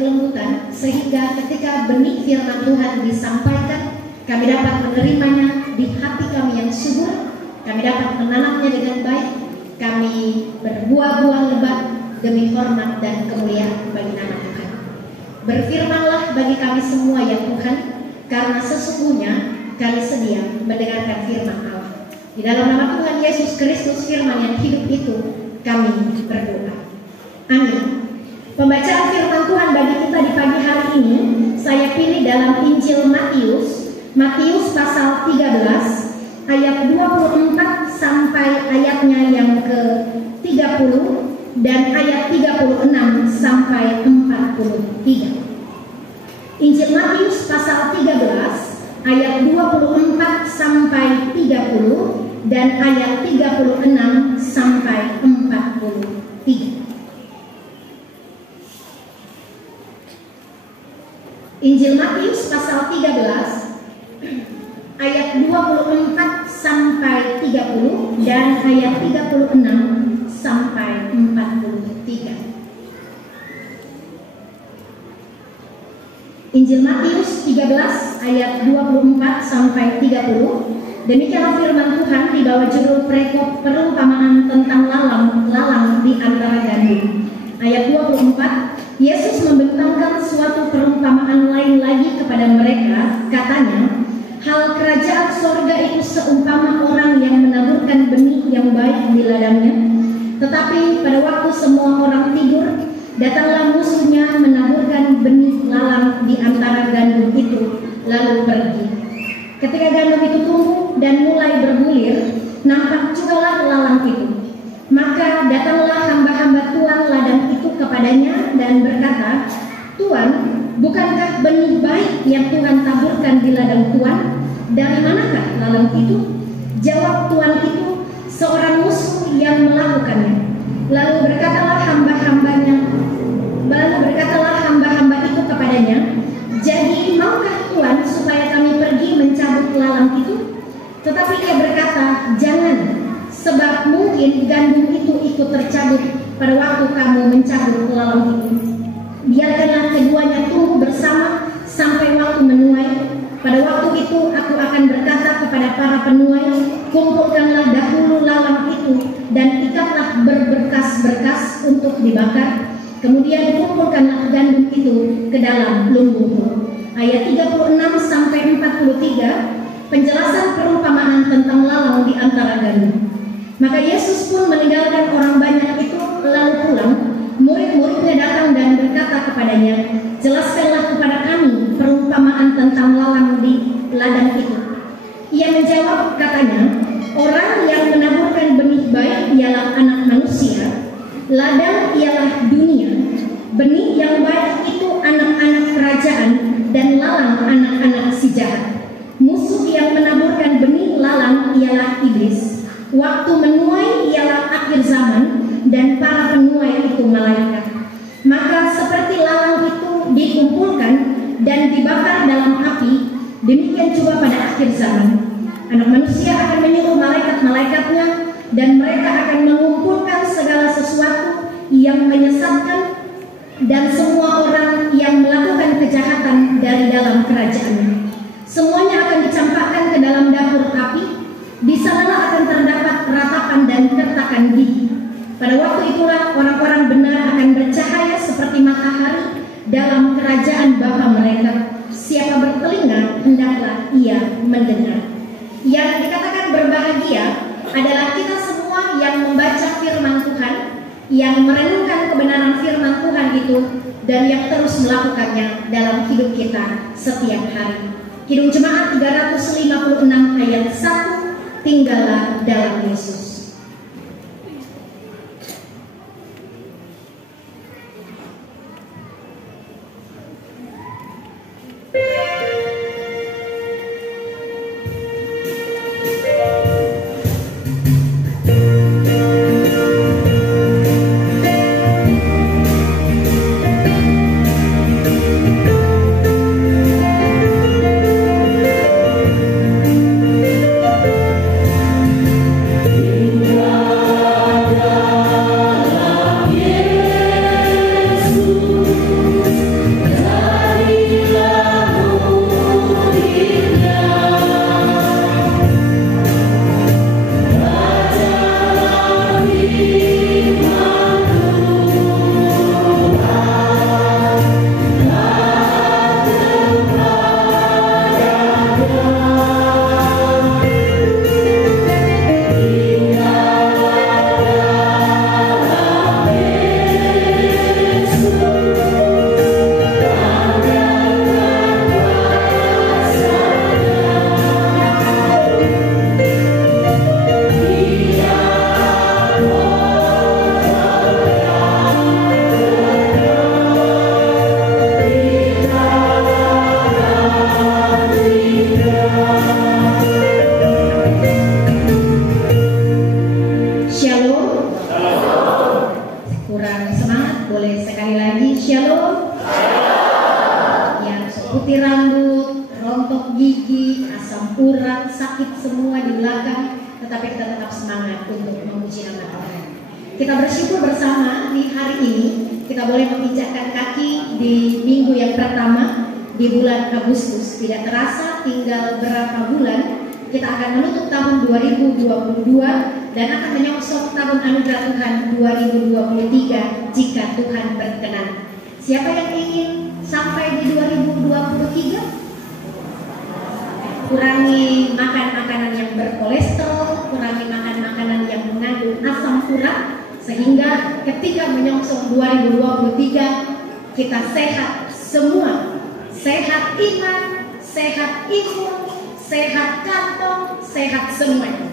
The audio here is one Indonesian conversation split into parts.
kelembutan, sehingga ketika benih firman Tuhan disampaikan, kami dapat menerimanya di hati kami yang subur, kami dapat menanamnya dengan baik, kami berbuah-buah lebat demi hormat dan kemuliaan bagi nama Tuhan. Berfirmanlah bagi kami semua ya Tuhan, karena sesungguhnya kami sedia mendengarkan firman Allah. Di dalam nama Tuhan Yesus Kristus, firman yang hidup itu, kami berdoa. Amin. Pembacaan firman Tuhan bagi kita di pagi hari ini saya pilih dalam Injil Matius pasal 13 ayat 24 sampai ayatnya yang ke-30 dan ayat 36 sampai 43. Injil Matius pasal 13 ayat 24 sampai 30 dan ayat 36 sampai 43. Injil Matius pasal 13 ayat 24 sampai 30 dan ayat 36 sampai 43. Injil Matius 13 ayat 24 sampai 30. Demikianlah firman Tuhan di bawah judul perumpamaan tentang lalang di antara gandum. Ayat 24. Yesus membentangkan suatu perumpamaan lain lagi kepada mereka, katanya, hal kerajaan sorga itu seumpama orang yang menaburkan benih yang baik di ladangnya. Tetapi pada waktu semua orang tidur, datanglah musuhnya menaburkan benih lalang di antara gandum itu, lalu pergi. Ketika gandum itu tumbuh dan mulai berbulir, nampak jugalah lalang itu. Maka datanglah hamba-hamba Tuan ladang itu kepadanya dan berkata, Tuan, bukankah benih baik yang Tuhan taburkan di ladang Tuan? Dari manakah lalang itu? Jawab Tuan itu, seorang musuh yang melakukannya. Lalu berkatalah hamba-hamba itu kepadanya, jadi maukah Tuan supaya kami pergi mencabut lalang itu? Tetapi ia berkata, jangan. Sebab mungkin gandum itu ikut tercabut pada waktu kamu mencabut lalang itu. Biarkanlah keduanya tumbuh bersama sampai waktu menuai. Pada waktu itu aku akan berkata kepada para penuai, kumpulkanlah dahulu lalang itu dan ikatlah berberkas-berkas untuk dibakar. Kemudian kumpulkanlah gandum itu ke dalam lumbungku. Ayat 36 sampai 43, penjelasan perumpamaan tentang lalang di antara gandum. Maka Yesus pun meninggalkan orang banyak itu lalu pulang. Murid-muridnya datang dan berkata kepadanya, jelaskanlah kepada kami perumpamaan tentang lalang di ladang itu. Ia menjawab katanya, orang yang menaburkan benih baik ialah anak manusia, ladang ialah dunia. Benih yang baik itu anak-anak kerajaan dan lalang anak-anak si jahat. Musuh yang menaburkan benih lalang ialah iblis. Waktu menuai ialah akhir zaman dan para penuai itu malaikat. Maka seperti lalang itu dikumpulkan dan dibakar dalam api, demikian juga pada akhir zaman. Anak manusia akan menyuruh malaikat-malaikatnya dan mereka akan mengumpulkan segala sesuatu yang menyesatkan dan semua orang yang melakukan kejahatan dari dalam kerajaannya. Semuanya akan dicampakkan ke dalam dapur api. Di sanalah akan terdapat ratapan dan kertakan gigi. Pada waktu itulah orang-orang benar akan bercahaya seperti matahari dalam kerajaan Bapa mereka. Siapa bertelinga, hendaklah ia mendengar. Yang dikatakan berbahagia adalah kita semua yang membaca firman Tuhan, yang merenungkan kebenaran firman Tuhan itu, dan yang terus melakukannya dalam hidup kita setiap hari. Kidung Jemaat 356 ayat 1, tinggallah dalam Yesus. Shalom. Yang putih rambut, rontok gigi, asam urat, sakit semua di belakang, tetapi kita tetap semangat untuk memuji nama Tuhan. Kita bersyukur bersama di hari ini kita boleh menginjakkan kaki di minggu yang pertama di bulan Agustus. Tidak terasa tinggal berapa bulan kita akan menutup tahun 2022 dan akan menyongsong tahun anugerah Tuhan 2023 jika Tuhan berkenan. Siapa yang ingin sampai di 2023? Kurangi makan makanan yang berkolesterol, kurangi makan makanan yang mengandung asam urat, sehingga ketika menyongsong 2023 kita sehat semua, sehat iman, sehat imun, sehat kantong, sehat semuanya.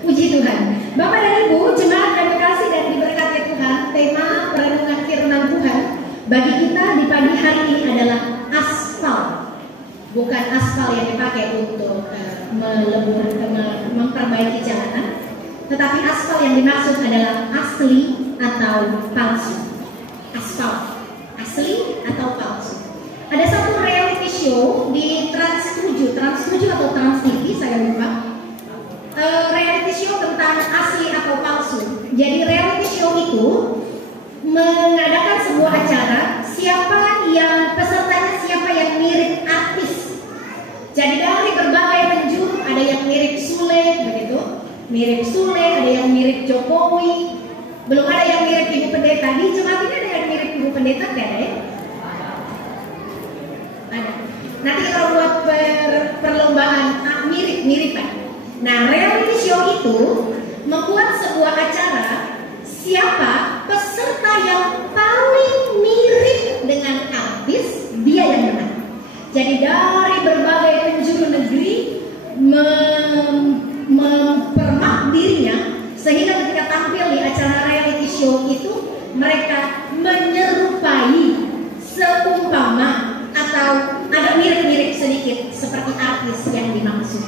Puji Tuhan. Bapak dan Ibu, jemaat yang dikasihi dan diberkati Tuhan, tema perenungan firman Tuhan bagi kita di pagi hari ini adalah aspal. Bukan aspal yang dipakai untuk memperbaiki jalanan, tetapi aspal yang dimaksud adalah asli atau palsu. Aspal, asli atau palsu. Ada satu reality show di Trans 7 atau Trans TV, saya lupa. Reality show tentang asli atau palsu. Jadi reality show itu mengadakan sebuah acara, pesertanya siapa yang mirip artis. Jadi dari berbagai penjuru, ada yang mirip Sule, begitu, mirip Sule, ada yang mirip Jokowi, belum ada yang mirip Ibu Pendeta. Di jemaat ini ada yang mirip Ibu Pendeta, tidak ada ya? Ada. Nanti kalau buat perlombaan mirip-miripan. Nah, reality show itu membuat sebuah acara siapa peserta yang paling mirip dengan artis, dia yang menang. Jadi dari berbagai penjuru negeri mempermak dirinya, sehingga ketika tampil di acara reality show itu mereka menyerupai seumpama atau ada mirip-mirip sedikit seperti artis yang dimaksud.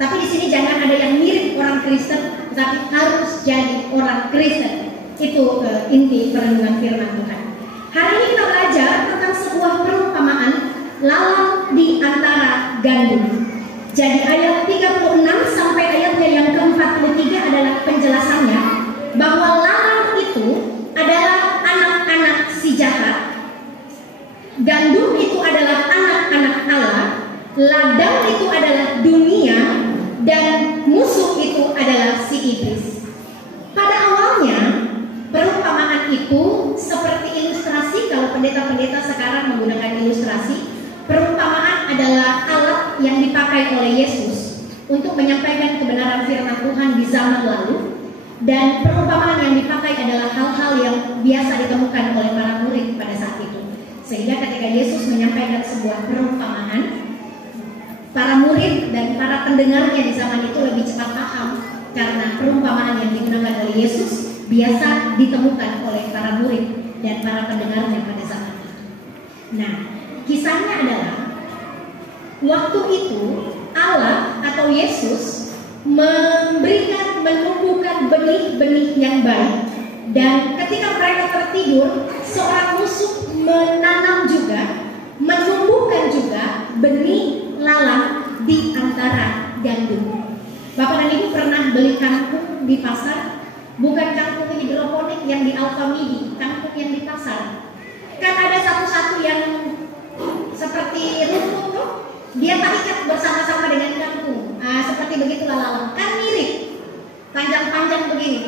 Tapi di sini jangan ada yang mirip orang Kristen, tapi harus jadi orang Kristen. Itu inti perenungan firman Tuhan. Hari ini kita belajar tentang sebuah perumpamaan lalang di antara gandum. Jadi ayat 36 sampai ayatnya yang ke-43 adalah penjelasannya bahwa lalang itu adalah anak-anak si jahat, gandum itu adalah anak-anak Allah, ladang itu adalah dunia, dan musuh itu adalah si iblis. Pada awalnya perumpamaan itu seperti ilustrasi. Kalau pendeta-pendeta sekarang menggunakan ilustrasi, perumpamaan adalah alat yang dipakai oleh Yesus untuk menyampaikan kebenaran firman Tuhan di zaman lalu. Dan perumpamaan yang dipakai adalah hal-hal yang biasa ditemukan oleh para murid pada saat itu. Sehingga ketika Yesus menyampaikan sebuah perumpamaan, para murid dan para pendengarnya di zaman itu lebih cepat paham, karena perumpamaan yang digunakan oleh Yesus biasa ditemukan oleh para murid dan para pendengarnya pada zaman itu. Nah, kisahnya adalah waktu itu Allah atau Yesus menumbuhkan benih-benih yang baik, dan ketika mereka tertidur, seorang musuh menanam juga, menumbuhkan juga benih lalang di antara gandum. Bapak dan Ibu pernah beli kangkung di pasar? Bukan kangkung hidroponik yang di Alfamidi, kangkung yang di pasar. Kan ada satu-satu yang seperti rumput tuh, dia tak ikat bersama-sama dengan kangkung. Seperti begitulah lalang, kan mirip, panjang-panjang begini.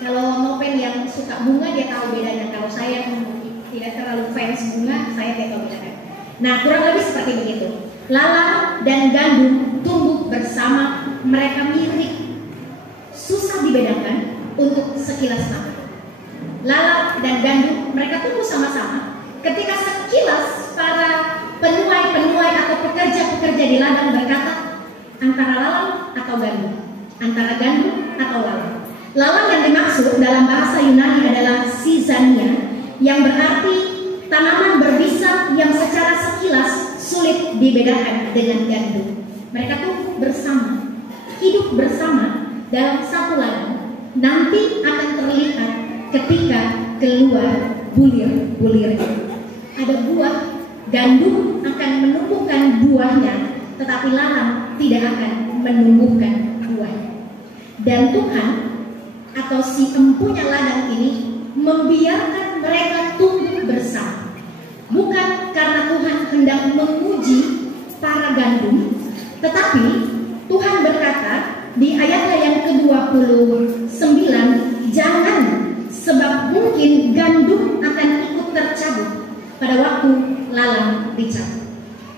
Kalau nopen yang suka bunga dia tahu bedanya. Kalau saya tidak terlalu fans bunga, saya tidak tahu bedanya. Nah, kurang lebih seperti begitu. Lalang dan gandum tumbuh bersama, mereka mirip, susah dibedakan untuk sekilas mata. Lalang dan gandum mereka tumbuh sama-sama. Ketika sekilas para penuai atau pekerja-pekerja di ladang berkata, antara lalang atau gandum, antara gandum atau lalang. Lalang yang dimaksud dalam bahasa Yunani adalah zizania, yang berarti tanaman berbisa yang secara sekilas sulit dibedakan dengan gandum. Mereka tumbuh bersama, hidup bersama dalam satu ladang. Nanti akan terlihat ketika keluar bulir. Ada buah, gandum akan menumbuhkan buahnya, tetapi lalang tidak akan menumbuhkan buahnya. Dan Tuhan atau si empunya ladang ini membiarkan mereka tumbuh bersama. Bukan karena Tuhan hendak menguji para gandum, tetapi Tuhan berkata di ayatnya yang ke-29, jangan, sebab mungkin gandum akan ikut tercabut pada waktu lalang dicabut.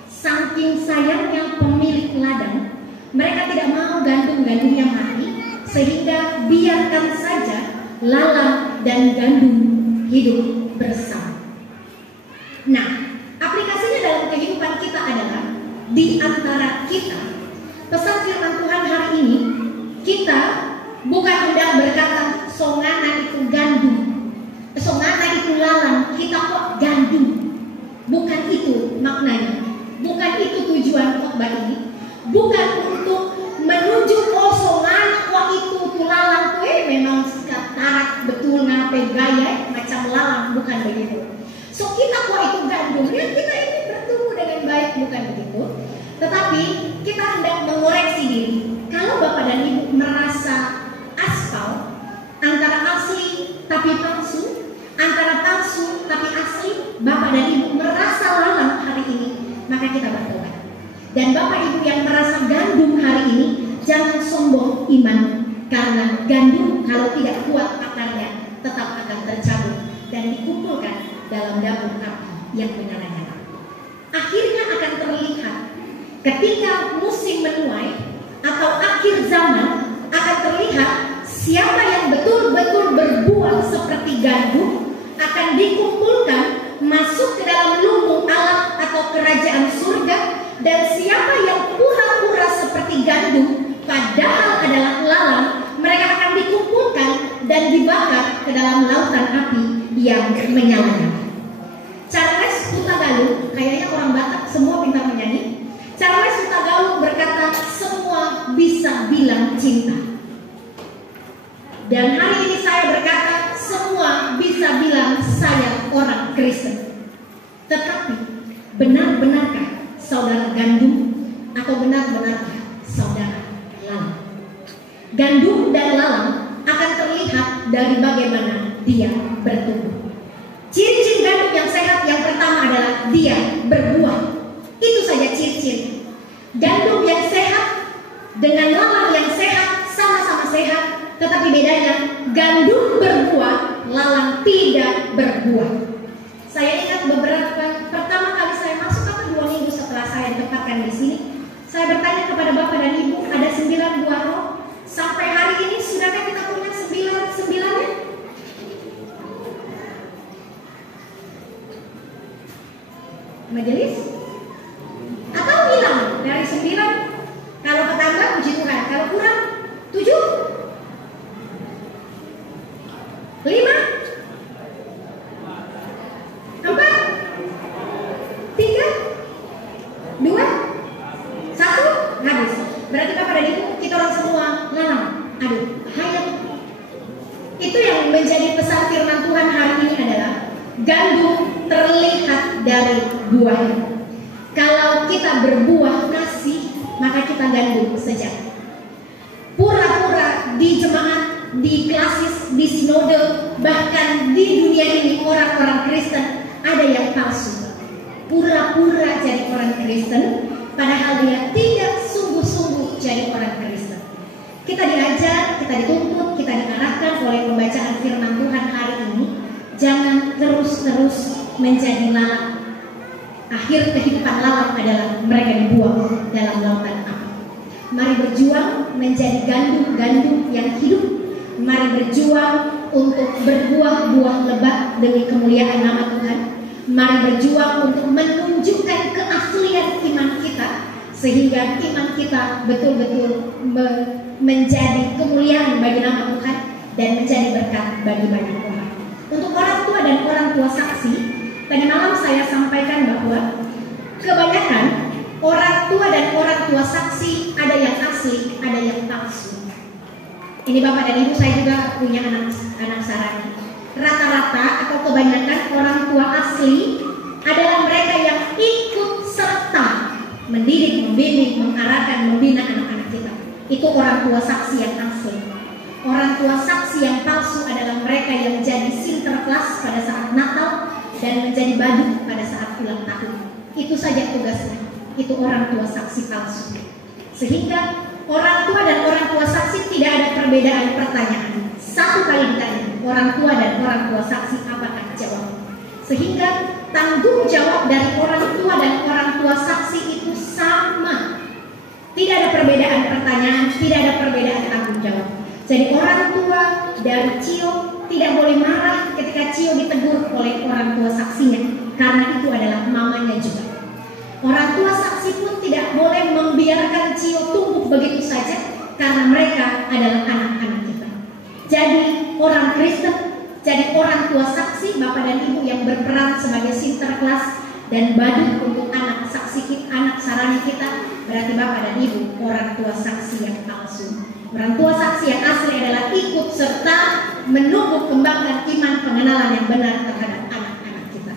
Saking sayangnya pemilik ladang, mereka tidak mau gandum-gandumnya mati, sehingga biarkan saja lalang dan gandum hidup bersama. Nah, aplikasinya dalam kehidupan kita adalah di antara kita. Pesan firman Tuhan hari ini, kita bukan hendak berkata songana itu gandum, songana itu lalang, kita kok gandum. Bukan itu maknanya, bukan itu tujuan khotbah ini. Bukan untuk menuju songana kok itu lalang tuh memang sikap tarak betul ngape gaya macam lalang, bukan begitu. So kita kok itu gandum, ya kita ini bertumbuh dengan baik, bukan begitu. Tetapi kita hendak mengoreksi diri. Kalau Bapak dan Ibu merasa aspal, antara asli tapi palsu, antara palsu tapi asli, Bapak dan Ibu merasa lalang hari ini, maka kita bertobat. Dan Bapak Ibu yang merasa gandum hari ini, jangan sombong iman, karena gandum kalau tidak kuat akarnya tetap akan tercabut dan dikumpulkan dalam dapur api yang menyala-nyala. Akhirnya akan terlihat ketika musim menuai atau akhir zaman, akan terlihat siapa yang betul-betul berbuah seperti gandum akan dikumpulkan masuk ke dalam lumbung Allah atau kerajaan surga, dan siapa yang pura-pura seperti gandum padahal adalah lalang, mereka akan dikumpulkan dan dibakar ke dalam lautan api yang menyala-nyala. Charles Hutagalu, kayaknya orang Batak semua pintar menyanyi. Charles Hutagalu berkata, semua bisa bilang cinta. Dan hari ini saya berkata, semua bisa bilang saya orang Kristen. Tetapi benar-benarkah saudara gandum atau benar-benarkah saudara lalang? Gandum dan lalang akan terlihat dari bagaimana dia bertumbuh. Ciri-ciri gandum yang sehat yang pertama adalah dia berbuah. Itu saja ciri-ciri. Gandum yang sehat dengan lalang yang sehat sama-sama sehat, tetapi bedanya gandum berbuah, lalang tidak berbuah. Saya ingat pertama kali saya masuk atau 2 minggu setelah saya ditempatkan di sini, saya bertanya kepada Bapak dan Ibu, ada 9 buah roh. Sampai hari ini sudahkah kita punya 9-9-nya? Majelis? Atau hilang dari 9? Kalau ketambah puji Tuhan, kalau kurang 7? 5? 4? 3? 2? 1? Habis. Berarti Bapak dan Ibu, kita orang semua lalang. Aduh, bahaya. Itu yang menjadi pesan firman Tuhan hari ini adalah gandum terlihat dari buahnya. Kalau kita berbuah nasi, maka kita gandum sejati. Pura-pura di jemaat, di klasis, di sinode, bahkan di dunia ini orang-orang Kristen ada yang palsu. Pura-pura jadi orang Kristen, padahal dia tidak sungguh-sungguh jadi orang Kristen. Kita diajar, kita dituntut, kita diarahkan oleh pembacaan firman Tuhan hari ini, jangan terus-terus menjadi lalang. Akhir kehidupan lalang adalah mereka dibuang dalam lautan api. Mari berjuang menjadi gandum-gandum yang hidup. Mari berjuang untuk berbuah-buah lebat demi kemuliaan nama Tuhan. Mari berjuang untuk menunjukkan keaslian iman kita, sehingga iman kita betul-betul menjadi kemuliaan bagi nama Tuhan dan menjadi berkat bagi banyak orang. Untuk orang tua dan orang tua saksi, tadi malam saya sampaikan bahwa kebanyakan orang tua dan orang tua saksi ada yang asli, ada yang palsu. Ini Bapak dan Ibu, saya juga punya anak sarani. rata-rata atau kebanyakan orang tua asli adalah mereka yang ikut serta mendidik, membimbing, mengarahkan, membina anak-anak kita. Itu orang tua saksi yang asli. Orang tua saksi yang palsu adalah mereka yang jadi sinterklas pada saat Natal dan menjadi badut pada saat ulang tahun. Itu saja tugasnya. Itu orang tua saksi palsu. Sehingga orang tua dan orang tua saksi tidak ada perbedaan pertanyaan. Satu kali ditanya, orang tua dan orang tua saksi apakah jawab? Sehingga tanggung jawab dari orang tua dan orang tua saksi itu sama. Tidak ada perbedaan pertanyaan, tidak ada perbedaan tanggung jawab. Jadi orang tua dari Cio tidak boleh marah ketika Cio ditegur oleh orang tua saksinya, karena itu adalah mamanya juga. Orang tua saksi pun tidak boleh membiarkan Cio tumbuh begitu saja, karena mereka adalah anak-anak kita. Jadi orang Kristen, jadi orang tua saksi, bapak dan ibu yang berperan sebagai sinterklas dan badut untuk anak saksi kita, anak sarani kita, berarti bapak dan ibu orang tua saksi yang palsu. Orang tua saksi yang asli adalah ikut serta menumbuh kembangkan iman pengenalan yang benar terhadap anak-anak kita.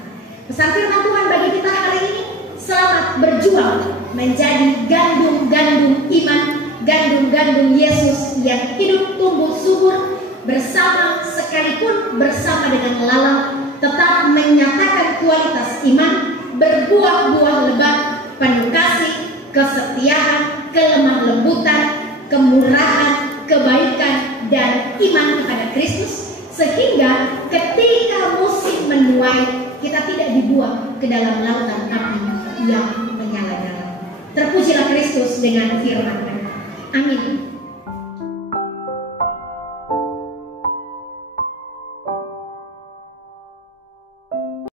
Pesan firman Tuhan bagi kita hari ini, selamat berjuang menjadi gandum-gandum iman, gandum-gandum Yesus yang hidup tumbuh subur bersama, sekalipun bersama dengan lalat, tetap menyatakan kualitas iman, berbuah-buah lebat, penuh kasih, kesetiaan, kelemah lembutan, kemurahan, kebaikan, dan iman kepada Kristus, sehingga ketika musim menuai, kita tidak dibuang ke dalam lautan api yang menyala-nyala. Terpujilah Kristus dengan firman-Nya. Amin.